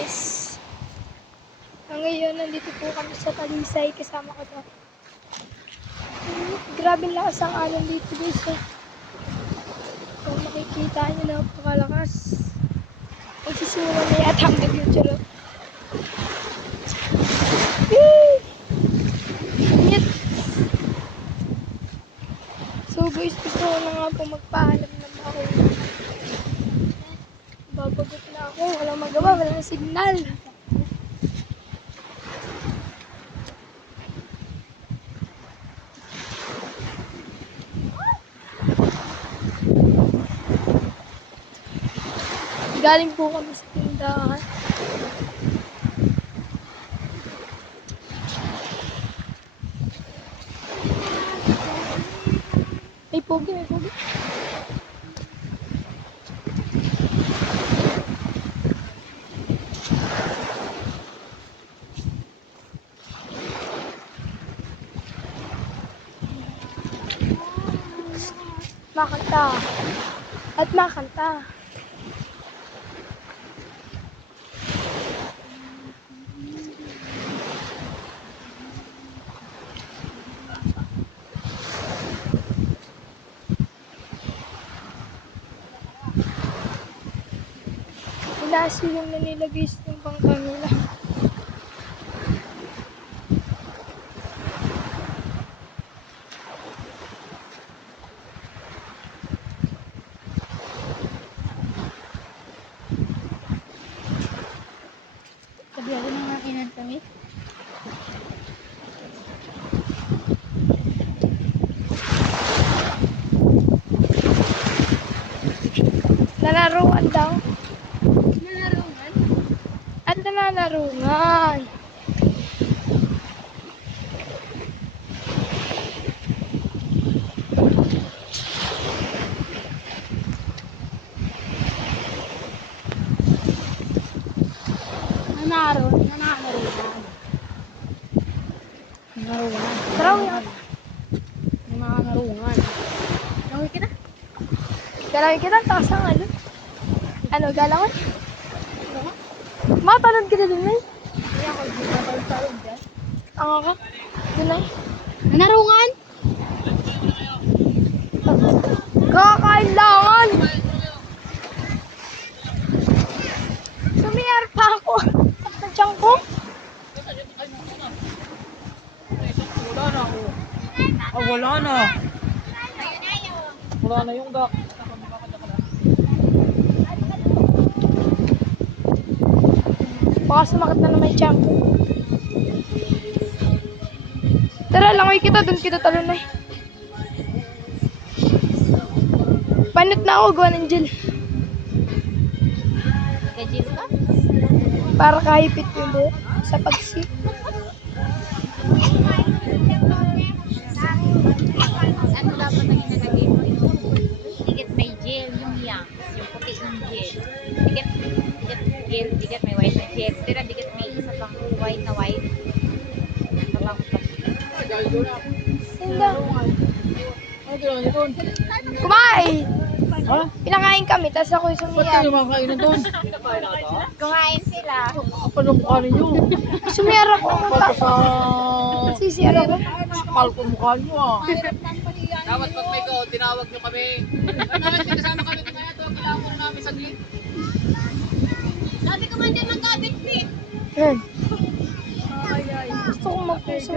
guys. Ngayon, nandito po kami sa Talisay. Kasama ko daw. Grabe lakas ang alon dito guys. Kung makikita nyo, napakalakas. Magsisimula na yata ang nag-YouTube. So guys, gusto ko na nga po magpaalam na ako. Babagot na ako. Walang magawa, walang signal. Galing po kami sa tindahan. May pogi, may pogi. Makanta. At makanta. Inaso yung nanilagay sa bangka nila. Sabi ako nang nakinan kami. Nalaruan daw. Nalaruan? At nalaruan. Nanaruan. Taraw yan. Nanaruan. Gawin kita? Galawin kita, takas ang ano. Ano, galangan? Matalon kita dun eh. Hindi ako dito dyan. Ang ka? Dun eh. Nanaruan? Kakailangan! Sumiyar pa ako. Saktan siyang ko. Wala na ako. Wala na. Wala na yung dak. Baka sumakit na may tiyan ko. Tara, langoy kita. Doon kita talon na eh. Panot na ako. Gawa ng gel. Kajil ka? Para kahipit yung buhok sa pagsi. Ano dapat ang inalagay mo? Ticket may gel, yung yang. Yung puti ng gel. Ticket gel, ticket may white na gel. Tira, ticket may isa pang white na white. Kapang Sinda. Ano ginawa niyo doon? Kumain! Ha? Pinakain kami, tapos ako yung Ba't sumiyar. kayo mga kainan doon? kumain sila. Kapal ang mukha ninyo. Sumiyar ako. Kapal sa... Sisiyar ako. Kapal ko mukha ninyo ah. Dapat pag may go, tinawag nyo kami. Bakit kasama kami kaya ito? Kailangan mo namin saglit. Sabi ko man dyan magkabit-bit. Yan. Gusto kong magpuso.